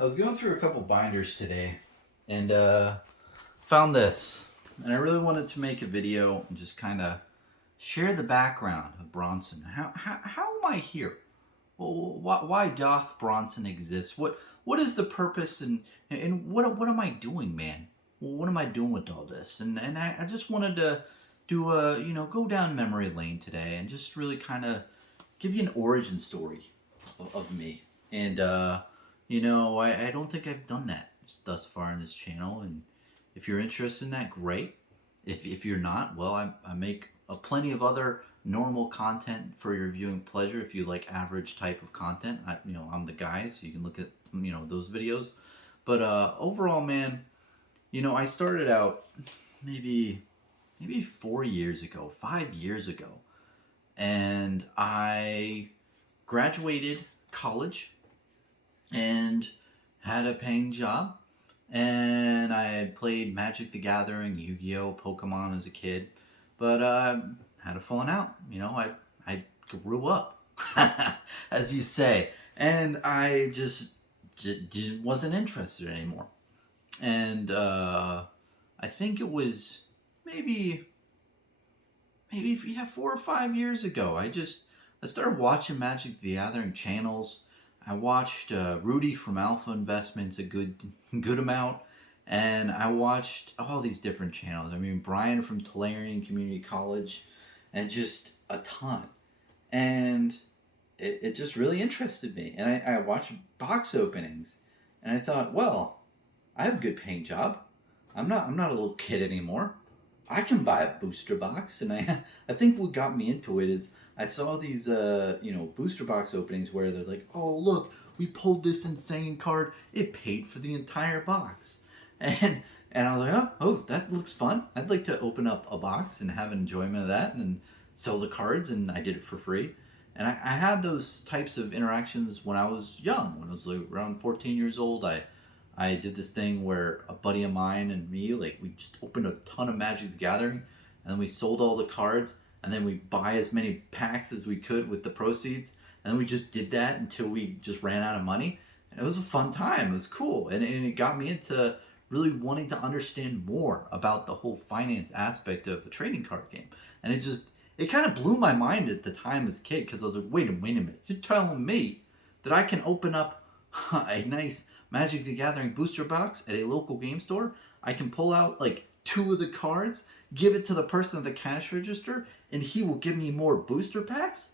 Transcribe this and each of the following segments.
I was going through a couple binders today and found this. And I really wanted to make a video and just kind of share the background of Bronson. How am I here? Well, why doth Bronson exist? What is the purpose and what am I doing, man? Well, what am I doing with all this? And I just wanted to do a, go down memory lane today and just really kind of give you an origin story of me. And I don't think I've done that thus far in this channel. And if you're interested in that, great. If you're not, well, I make plenty of other normal content for your viewing pleasure. If you like average type of content, I'm the guy, so you can look at those videos. But overall, man, I started out maybe 4 years ago, 5 years ago, and I graduated college and had a paying job, and I had played Magic the Gathering, Yu-Gi-Oh, Pokemon as a kid, but had a falling out. I grew up, as you say, and I just wasn't interested anymore. And I think it was maybe 4 or 5 years ago. I started watching Magic the Gathering channels. I watched Rudy from Alpha Investments a good amount, and I watched all these different channels. I mean, Brian from Tulare Community College, and just a ton. And it just really interested me. And I watched box openings, and I thought, well, I have a good paying job. I'm not a little kid anymore. I can buy a booster box. And I think what got me into it is I saw these booster box openings where they're like, oh, look, we pulled this insane card. It paid for the entire box. And I was like, oh, that looks fun. I'd like to open up a box and have enjoyment of that and sell the cards, and I did it for free. And I had those types of interactions when I was young. When I was like around 14 years old, I did this thing where a buddy of mine and me, we just opened a ton of Magic the Gathering, and then we sold all the cards, and then we buy as many packs as we could with the proceeds, and then we just did that until we just ran out of money. And it was a fun time. It was cool, and it got me into really wanting to understand more about the whole finance aspect of a trading card game. And it kind of blew my mind at the time as a kid, because I was like, wait a minute, you're telling me that I can open up a nice Magic the Gathering booster box at a local game store? I can pull out 2 of the cards, give it to the person at the cash register, and he will give me more booster packs?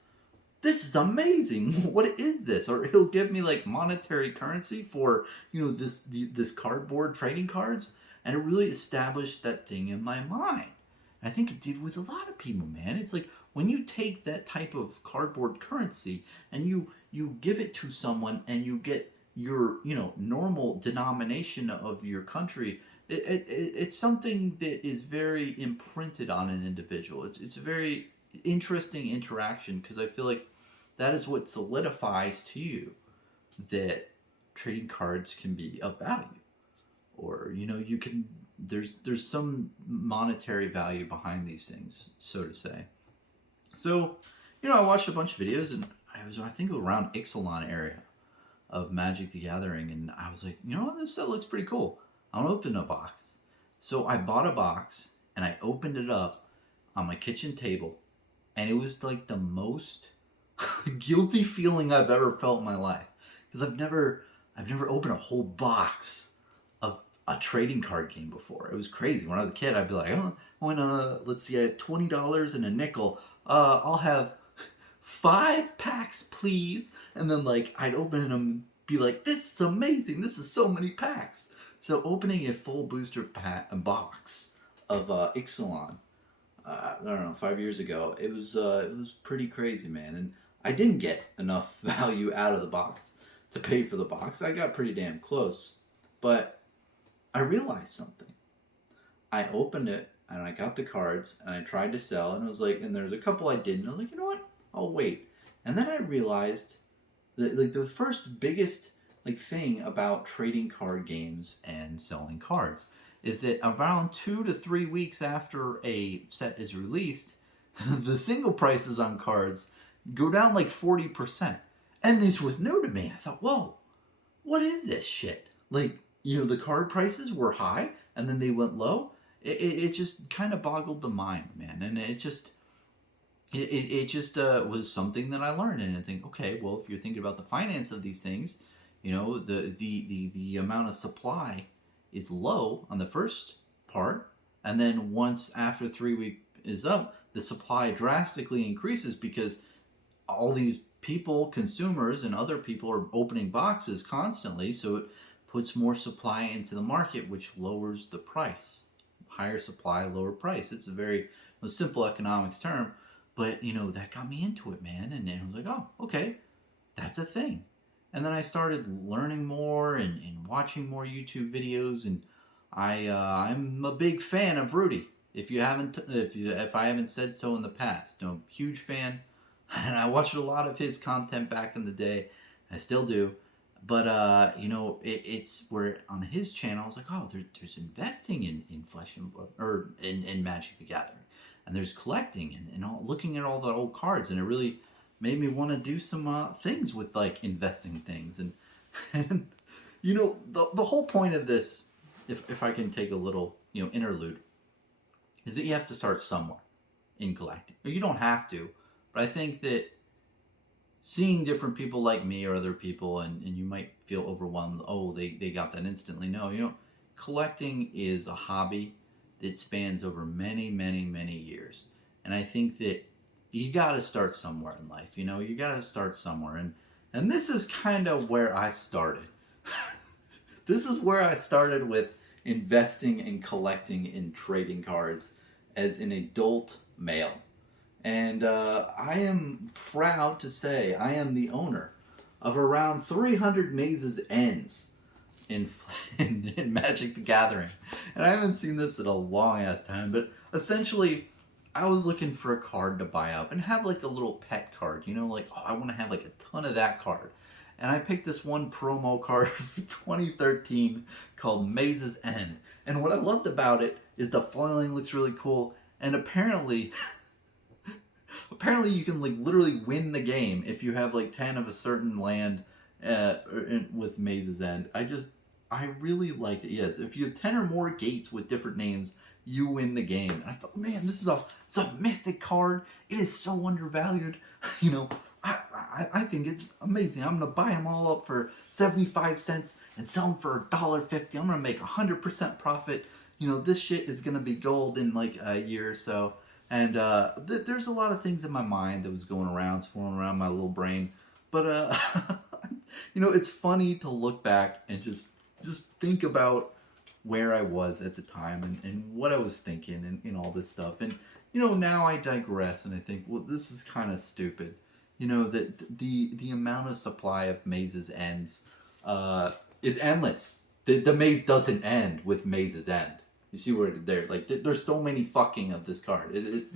This is amazing. What is this? Or he'll give me monetary currency for this cardboard trading cards. And it really established that thing in my mind. And I think it did with a lot of people, man. It's like when you take that type of cardboard currency and you give it to someone and you get your normal denomination of your country, it's something that is very imprinted on an individual. It's a very interesting interaction, because I feel like that is what solidifies to you that trading cards can be of value, or you can there's some monetary value behind these things, so to say. So I watched a bunch of videos, and I think around Ixalan area of Magic the Gathering, and I was like, this stuff looks pretty cool. I'll open a box. So I bought a box, and I opened it up on my kitchen table, and it was like the most guilty feeling I've ever felt in my life, because I've never opened a whole box of a trading card game before. It was crazy. When I was a kid, I'd be like, let's see, I have $20 and a nickel. I'll have 5 packs, please. And then I'd open them, be like, this is amazing. This is so many packs. So opening a full booster box of Ixalan, I don't know, 5 years ago, it was pretty crazy, man. And I didn't get enough value out of the box to pay for the box. I got pretty damn close, but I realized something. I opened it, and I got the cards, and I tried to sell, and I was like, and there's a couple I didn't. I was like, you know what? I'll wait. And then I realized that the first biggest thing about trading card games and selling cards is that around 2 to 3 weeks after a set is released, the single prices on cards go down 40%. And this was new to me. I thought, whoa, what is this shit? Like, you know, the card prices were high and then they went low. It just kind of boggled the mind, man. And it just was something that I learned. And I think, okay, well, if you're thinking about the finance of these things, you know, the amount of supply is low on the first part. And then once after 3 week is up, the supply drastically increases because all these people, consumers, and other people are opening boxes constantly. So it puts more supply into the market, which lowers the price. Higher supply, lower price. It's a very simple economics term, but you know that got me into it, man. And then I was like, oh, okay, that's a thing. And then I started learning more and watching more YouTube videos, and I'm a big fan of Rudy. If I haven't said so in the past, I'm a huge fan, and I watched a lot of his content back in the day. I still do, but you know, it's where on his channel I was like, oh, there's investing in Flesh and Blood or in Magic the Gathering, and there's collecting and all, looking at all the old cards, and it really made me want to do some things with like investing things and you know the whole point of this, if I can take a little interlude, is that you have to start somewhere in collecting. Or you don't have to, but I think that seeing different people like me or other people, and you might feel overwhelmed, oh, they got that instantly. No, collecting is a hobby that spans over many, many, many years. And I think that you got to start somewhere in life. You got to start somewhere. And this is kind of where I started. This is where I started with investing and collecting in trading cards as an adult male. And I am proud to say I am the owner of around 300 Mazes Ends in Magic the Gathering. And I haven't seen this in a long ass time, but essentially I was looking for a card to buy up and have like a little pet card, like, oh, I want to have like a ton of that card. And I picked this one promo card for 2013 called Mazes End. And what I loved about it is the foiling looks really cool. And apparently you can like literally win the game if you have like 10 of a certain land with Mazes End. I really liked it. Yes, if you have 10 or more gates with different names, you win the game. And I thought, man, this is it's a mythic card. It is so undervalued. I think it's amazing. I'm gonna buy them all up for 75 cents and sell them for $1.50. I'm gonna make 100% profit. This shit is gonna be gold in like a year or so. And there's a lot of things in my mind that was going around, swirling around my little brain. But it's funny to look back and just think about where I was at the time and what I was thinking and all this stuff. And now I digress and I think, well, this is kind of stupid. That the amount of supply of Mazes Ends is endless. The maze doesn't end with Mazes End. You see where they're like, there's so many fucking of this card. It's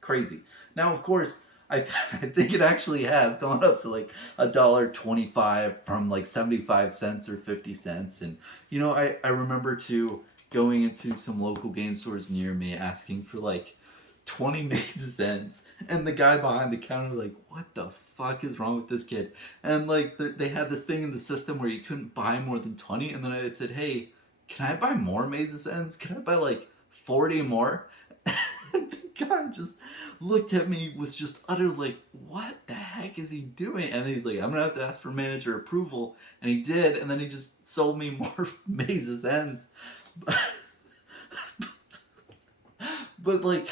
crazy. Now, of course, I think it actually has gone up to like $1.25 from like 75 cents or 50 cents. And I remember too going into some local game stores near me asking for like 20 Mazes Ends, and the guy behind the counter like, what the fuck is wrong with this kid? And like they had this thing in the system where you couldn't buy more than 20, and then I said, hey, can I buy more Mazes Ends? Can I buy like 40 more? And the guy just looked at me with just utter like, what the heck is he doing? And he's like, I'm gonna have to ask for manager approval. And he did, and then he just sold me more Mazes Ends. But like,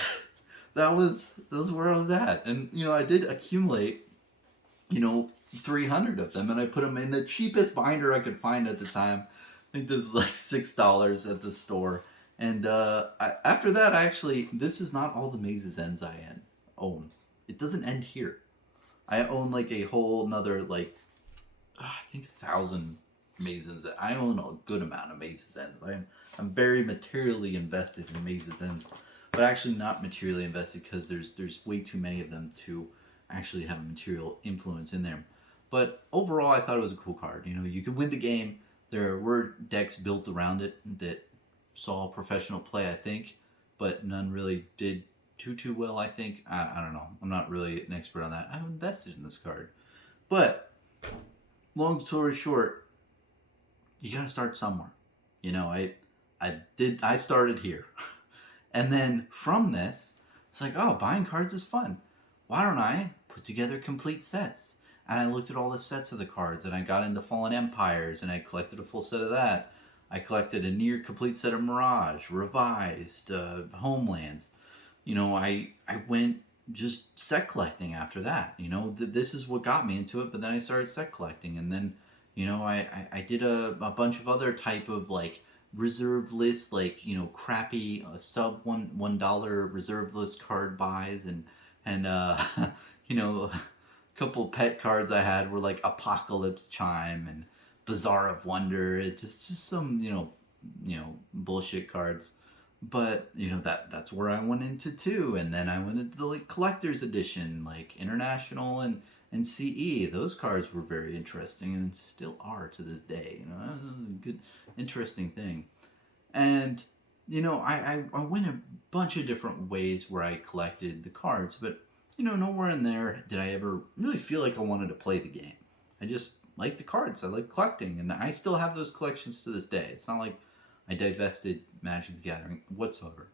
that was where I was at. And I did accumulate 300 of them, and I put them in the cheapest binder I could find at the time. I think this is like $6 at the store. And after that, this is not all the Mazes Ends I own. It doesn't end here. I own like a whole another like I think 1,000 Mazes. I own a good amount of Mazes Ends. I'm very materially invested in Mazes Ends, but actually not materially invested because there's way too many of them to actually have a material influence in there. But overall, I thought it was a cool card. You could win the game. There were decks built around it that saw professional play, I think, but none really did too well, I think. I don't know. I'm not really an expert on that. I've invested in this card. But long story short, you got to start somewhere. You know, I started here. And then from this, it's like, oh, buying cards is fun. Why don't I put together complete sets? And I looked at all the sets of the cards, and I got into Fallen Empires, and I collected a full set of that. I collected a near complete set of Mirage, Revised, Homelands. You know, I went just set collecting after that. You know, this is what got me into it. But then I started set collecting, and then, you know, I did a bunch of other type of like reserve list, like, you know, crappy sub $1 reserve list card buys, and you know, a couple pet cards I had were like Apocalypse Chime and Bazaar of Wonder. It just some, you know, bullshit cards. But you know, that's where I went into too, and then I went into the like collector's edition, like International and CE. Those cards were very interesting and still are to this day. You know, good, interesting thing. And you know, I went a bunch of different ways where I collected the cards, but you know, nowhere in there did I ever really feel like I wanted to play the game. I just like the cards. I like collecting, and I still have those collections to this day. It's not like I divested Magic the Gathering whatsoever.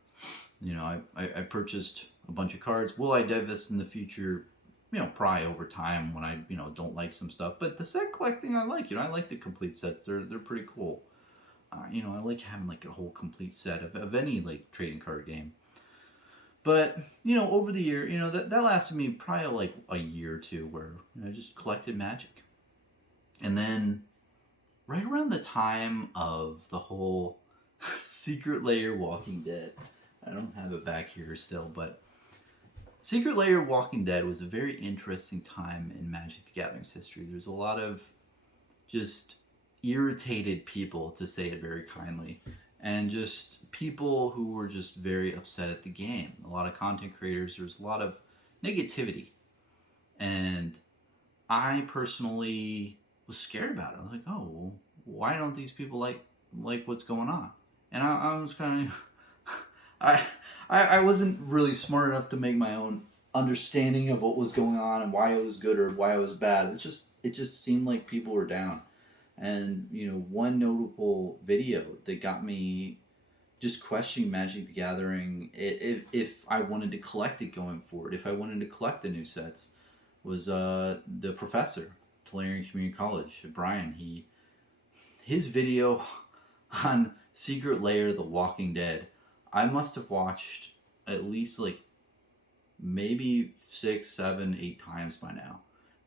You know, I purchased a bunch of cards. Will I divest in the future? You know, probably over time when I, you know, don't like some stuff. But the set collecting I like. You know, I like the complete sets. They're pretty cool. You know, I like having like a whole complete set of any like trading card game. But you know, over the year, you know, that lasted me probably like a year or two where I just collected Magic, and then right around the time of the whole Secret Lair Walking Dead, I don't have it back here still, but Secret Lair Walking Dead was a very interesting time in Magic the Gathering's history. There's a lot of just irritated people, to say it very kindly, and just people who were just very upset at the game. A lot of content creators, there's a lot of negativity. And I personally was scared about it. I was like, oh, well, why don't these people like what's going on? And I was kind of, I wasn't really smart enough to make my own understanding of what was going on and why it was good or why it was bad. It just seemed like people were down. And you know, one notable video that got me just questioning Magic the Gathering, if I wanted to collect it going forward, if I wanted to collect the new sets, was the professor, Tulare Community College, Brian. His video on Secret Lair The Walking Dead, I must have watched at least like maybe 6, 7, 8 times by now.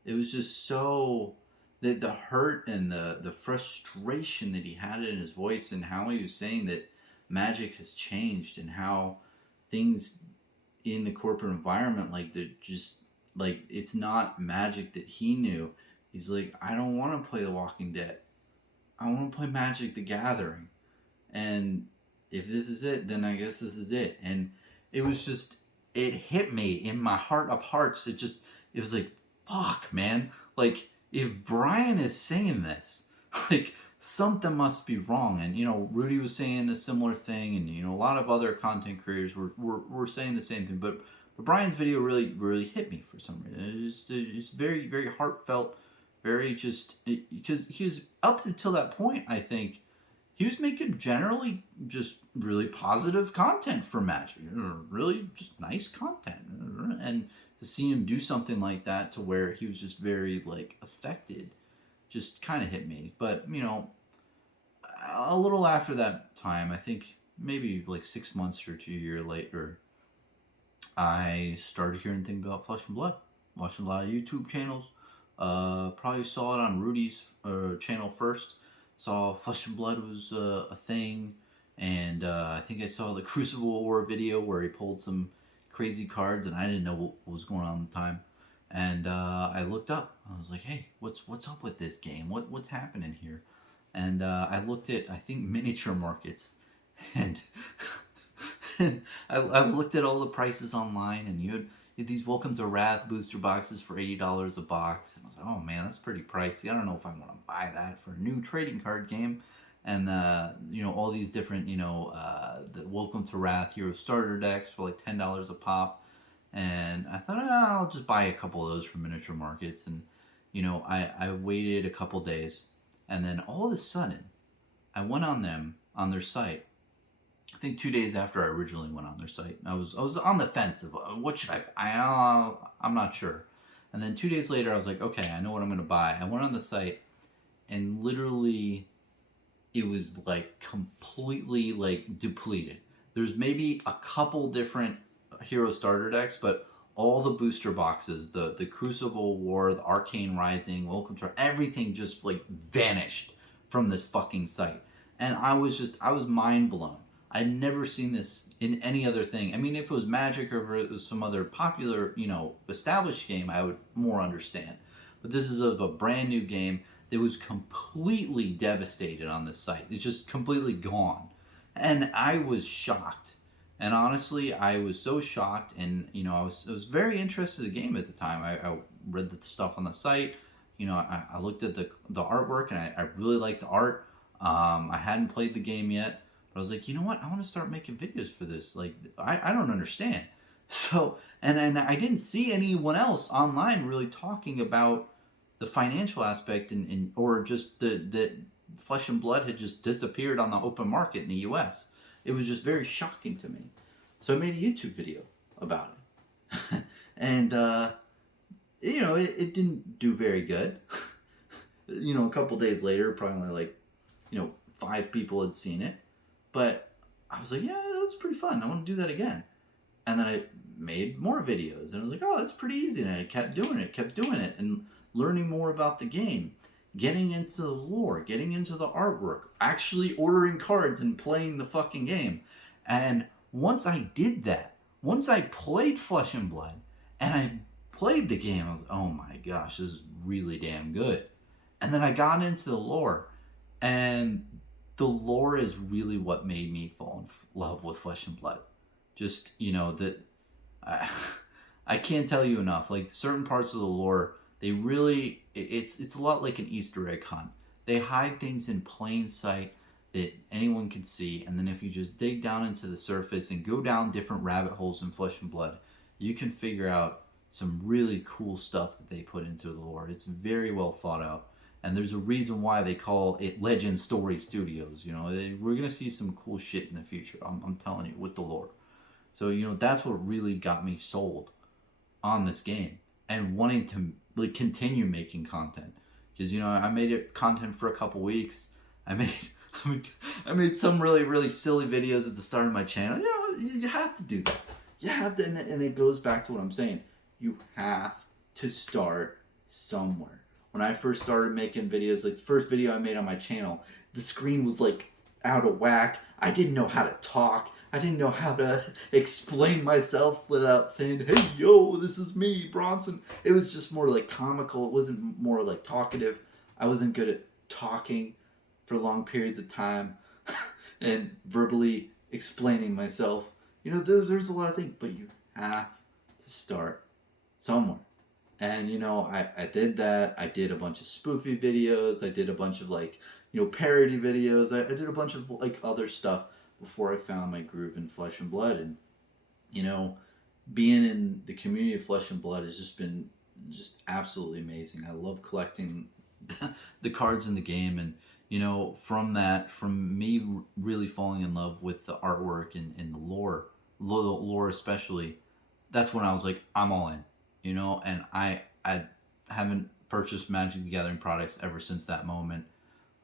It was just so the hurt and the frustration that he had in his voice, and how he was saying that Magic has changed, and how things in the corporate environment, like they're just like, it's not Magic that he knew. He's like, I don't want to play The Walking Dead. I want to play Magic the Gathering. And if this is it, then I guess this is it. And it was just, it hit me in my heart of hearts. It was like, fuck, man. Like, if Brian is saying this, like, something must be wrong. And, you know, Rudy was saying a similar thing. And, you know, a lot of other content creators were saying the same thing. But Brian's video really hit me for some reason. It's very, very heartfelt, very just, because he was, up until that point, I think, he was making generally just really positive content for Magic. Really just nice content. And to see him do something like that, to where he was just very like affected, just kind of hit me. But, you know, a little after that time, I think maybe like 6 months or 2 years later, I started hearing things about Flesh and Blood. Watching a lot of YouTube channels. Probably saw it on Rudy's channel first. Saw Flesh and Blood was a thing. And I think I saw the Crucible War video where he pulled some crazy cards, and I didn't know what was going on at the time. And I looked up. I was like, hey, what's up with this game? What's happening here? And I looked at, I think, miniature markets. And and I've looked at all the prices online, and you had these Welcome to Wrath booster boxes for $80 a box. And I was like, oh man, that's pretty pricey. I don't know if I want to buy that for a new trading card game. And you know, all these different, you know, the Welcome to Wrath Hero starter decks for like $10 a pop. And I thought, I'll just buy a couple of those from miniature markets. And you know, I waited a couple days, and then all of a sudden, I went on their site. I think 2 days after I originally went on their site. I was on the fence of what should I buy. I'm not sure. And then 2 days later, I was like, okay, I know what I'm gonna buy. I went on the site, and literally, it was like completely like depleted. There's maybe a couple different hero starter decks, but all the booster boxes, the Crucible War, the Arcane Rising, Welcome to everything just like vanished from this fucking site. And I was mind blown. I'd never seen this in any other thing. I mean, if it was Magic or if it was some other popular, established game, I would more understand. But this is of a brand new game that was completely devastated on this site. It's just completely gone. And I was shocked. And honestly, I was so shocked, and I was very interested in the game at the time. I read the stuff on the site. I looked at the artwork, and I really liked the art. I hadn't played the game yet, but I was like, you know what? I want to start making videos for this. Like, I don't understand. So, and I didn't see anyone else online really talking about the financial aspect, or just that Flesh and Blood had just disappeared on the open market in the U.S. It was just very shocking to me. So I made a YouTube video about it. And, it didn't do very good. A couple days later, probably like, 5 people had seen it. But I was like, yeah, that was pretty fun. I want to do that again. And then I made more videos. And I was like, oh, that's pretty easy. And I kept doing it, and learning more about the game. Getting into the lore, getting into the artwork, actually ordering cards and playing the fucking game. And once I did that, once I played Flesh and Blood, and I played the game, I was like, oh my gosh, this is really damn good. And then I got into the lore, and the lore is really what made me fall in love with Flesh and Blood. Just, that I can't tell you enough. Like, certain parts of the lore, they really, it's a lot like an Easter egg hunt. They hide things in plain sight that anyone can see, and then if you just dig down into the surface and go down different rabbit holes in Flesh and Blood, you can figure out some really cool stuff that they put into the lore. It's very well thought out, and there's a reason why they call it Legend Story Studios. We're gonna see some cool shit in the future. I'm telling you, with the lore. So that's what really got me sold on this game and wanting to like continue making content, because I made it content for a couple weeks. I made some really really silly videos at the start of my channel. You have to do that. You have to, and it goes back to what I'm saying. You have to start somewhere. When I first started making videos, like the first video I made on my channel, the screen was like out of whack. I didn't know how to talk. I didn't know how to explain myself without saying, hey, yo, this is me, Bronson. It was just more like comical. It wasn't more like talkative. I wasn't good at talking for long periods of time and verbally explaining myself. There's a lot of things, but you have to start somewhere. And, I did that. I did a bunch of spoofy videos. I did a bunch of parody videos. I did a bunch of other stuff before I found my groove in Flesh and Blood. And, being in the community of Flesh and Blood has just been just absolutely amazing. I love collecting the cards in the game. And, from me really falling in love with the artwork and the lore especially, that's when I was like, I'm all in, and I haven't purchased Magic the Gathering products ever since that moment.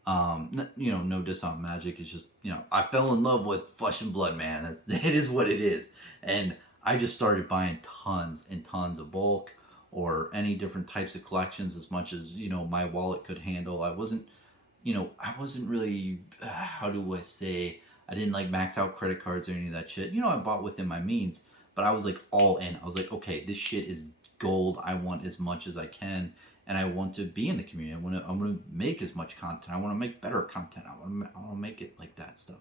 No diss on Magic. It's just, I fell in love with Flesh and Blood, man. It is what it is. And I just started buying tons and tons of bulk or any different types of collections as much as, my wallet could handle. I wasn't really, how do I say, I didn't max out credit cards or any of that shit. I bought within my means, but I was all in. I was like, okay, this shit is gold. I want as much as I can. And I want to be in the community. I want to make as much content. I want to make better content. I want to make it like that stuff.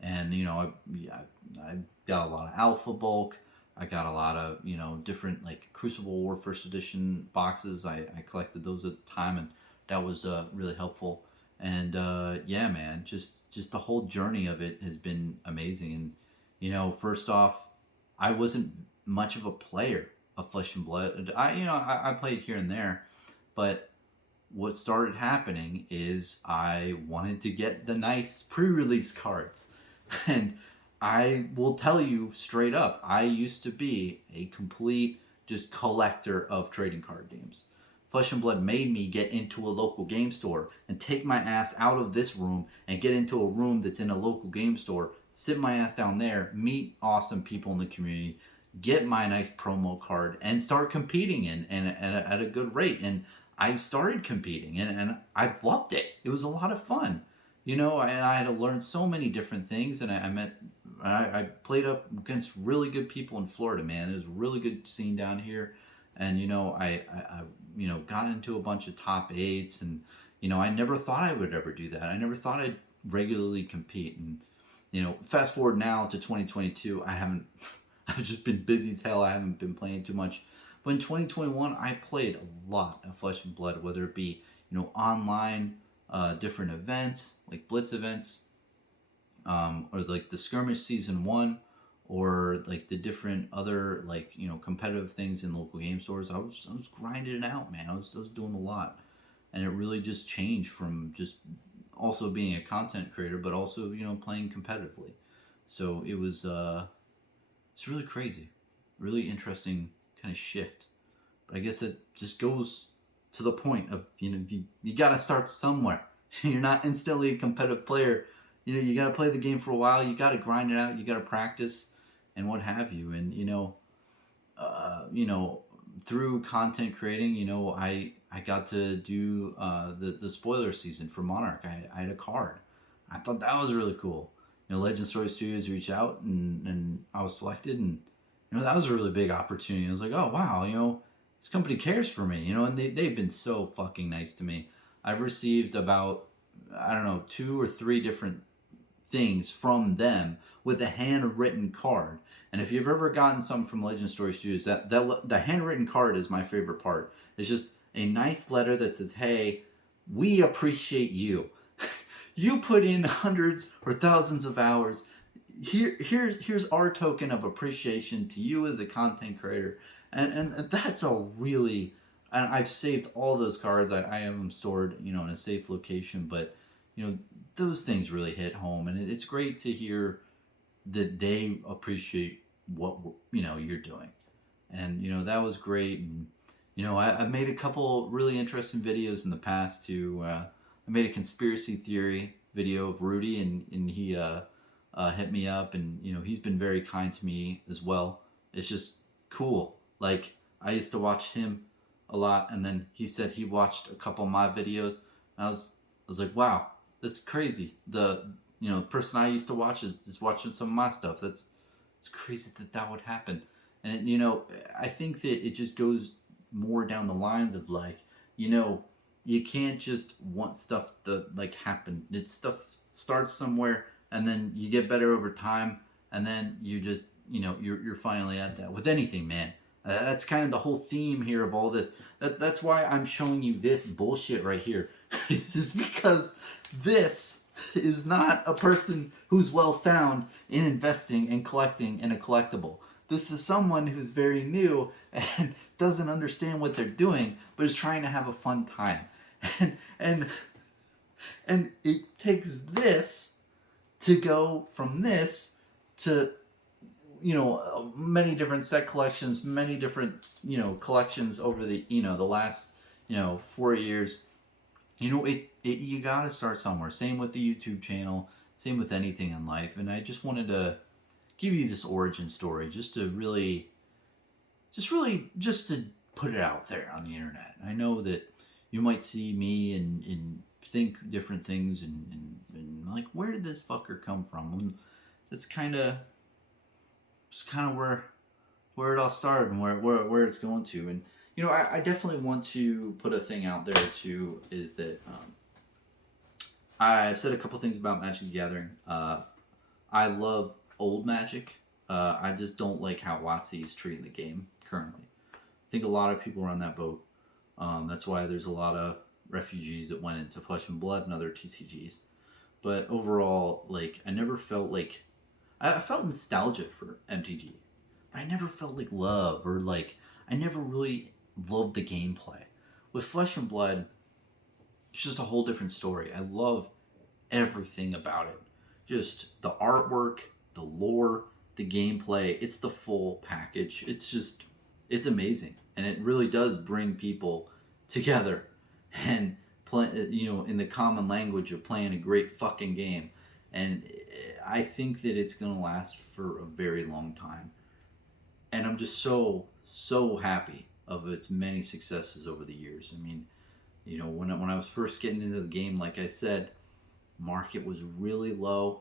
And I got a lot of alpha bulk. I got a lot of different Crucible War First Edition boxes. I collected those at the time, and that was really helpful. And yeah, man, just the whole journey of it has been amazing. And first off, I wasn't much of a player of Flesh and Blood. I played here and there. But what started happening is I wanted to get the nice pre-release cards. And I will tell you straight up, I used to be a complete just collector of trading card games. Flesh and Blood made me get into a local game store and take my ass out of this room and get into a room that's in a local game store, sit my ass down there, meet awesome people in the community, get my nice promo card, and start competing at a good rate. And I started competing, and I loved it. It was a lot of fun, and I had to learn so many different things. And I played up against really good people in Florida, man. It was a really good scene down here. And, I got into a bunch of top eights, and, I never thought I would ever do that. I never thought I'd regularly compete. And, fast forward now to 2022, I've just been busy as hell. I haven't been playing too much. But in 2021, I played a lot of Flesh and Blood, whether it be, online, different events, like Blitz events, or like the Skirmish Season 1, or like the different other, like, competitive things in local game stores. I was grinding it out, man. I was doing a lot. And it really just changed from just also being a content creator, but also, playing competitively. So it was, it's really crazy, really interesting kind of shift. But I guess that just goes to the point of, you got to start somewhere. You're not instantly a competitive player. You got to play the game for a while. You got to grind it out. You got to practice and what have you. And, through content creating, I got to do the spoiler season for Monarch. I had a card. I thought that was really cool. Legend Story Studios reached out, and I was selected, and that was a really big opportunity. I was like, oh wow, this company cares for me, and they've been so fucking nice to me. I've received about, I don't know, 2 or 3 different things from them with a handwritten card. And if you've ever gotten something from Legend Story Studios, that the handwritten card is my favorite part. It's just a nice letter that says, hey, we appreciate you. You put in hundreds or thousands of hours. Here's our token of appreciation to you as a content creator. And that's a really, and I've saved all those cards. I have them stored, in a safe location. But, those things really hit home. And it's great to hear that they appreciate what, you're doing. And, that was great. And, I've made a couple really interesting videos in the past too. I made a conspiracy theory video of Rudy, and he hit me up, and he's been very kind to me as well. It's just cool. Like, I used to watch him a lot, and then he said he watched a couple of my videos. And I was like, wow, that's crazy. The person I used to watch is watching some of my stuff. It's crazy that would happen. And I think that it just goes more down the lines of like, you can't just want stuff to like happen. It's stuff starts somewhere, and then you get better over time, and then you just you're finally at that with anything, man. That's kind of the whole theme here of all this. That's why I'm showing you this bullshit right here. It's just because this is not a person who's well sound in investing and collecting in a collectible. This is someone who's very new and doesn't understand what they're doing, but is trying to have a fun time. And it takes this to go from this to many different set collections, many different collections over the the last 4 years. You got to start somewhere. Same with the YouTube channel, same with anything in life. And I just wanted to give you this origin story just to put it out there on the internet. I know that you might see me and think different things and like, where did this fucker come from? And it's kind of where it all started and where it's going to. And I definitely want to put a thing out there too, is that I've said a couple things about Magic the Gathering. I love old Magic. I just don't like how WotC is treating the game currently. I think a lot of people are on that boat. That's why there's a lot of refugees that went into Flesh and Blood and other TCGs. But overall, like, I never felt like... I felt nostalgia for MTG. But I never felt like love, or like... I never really loved the gameplay. With Flesh and Blood, it's just a whole different story. I love everything about it. Just the artwork, the lore, the gameplay. It's the full package. It's amazing, and it really does bring people together and play. In the common language of playing a great fucking game. And I think that it's gonna last for a very long time. And I'm just so happy of its many successes over the years. I mean, when I was first getting into the game, like I said, market was really low,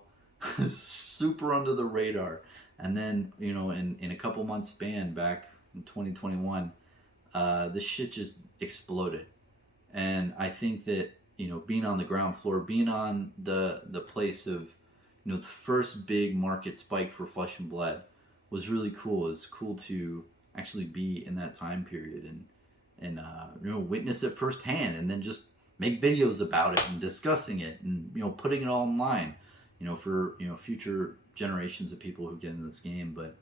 super under the radar. And then, in a couple months span back in 2021, the shit just exploded. And I think that, being on the ground floor, being on the place of, the first big market spike for Flesh and Blood was really cool. It was cool to actually be in that time period and witness it firsthand, and then just make videos about it and discussing it, and putting it all online, for future generations of people who get into this game. But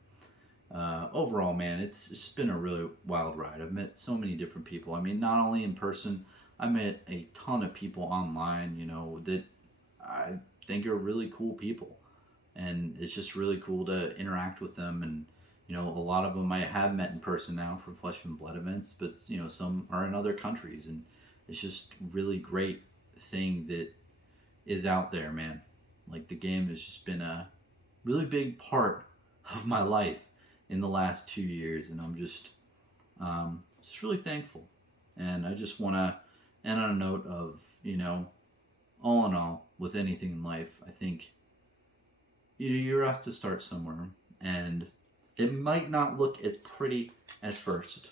overall, man, it's been a really wild ride. I've met so many different people. I mean, not only in person, I met a ton of people online, that I think are really cool people. And it's just really cool to interact with them. And, a lot of them I have met in person now for Flesh and Blood events, but, some are in other countries. And it's just really great thing that is out there, man. Like, the game has just been a really big part of my life in the last 2 years. And I'm just really thankful. And I just want to end on a note of, all in all, with anything in life, I think you have to start somewhere, and it might not look as pretty at first.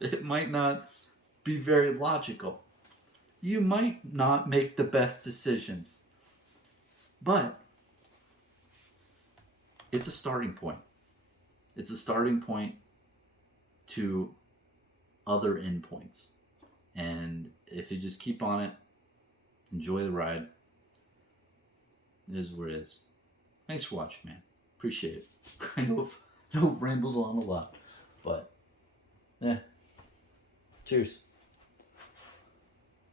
It might not be very logical. You might not make the best decisions, but it's a starting point. It's a starting point to other endpoints. And if you just keep on it, enjoy the ride, it is what it is. Thanks for watching, man. Appreciate it. I know I've rambled on a lot, but cheers.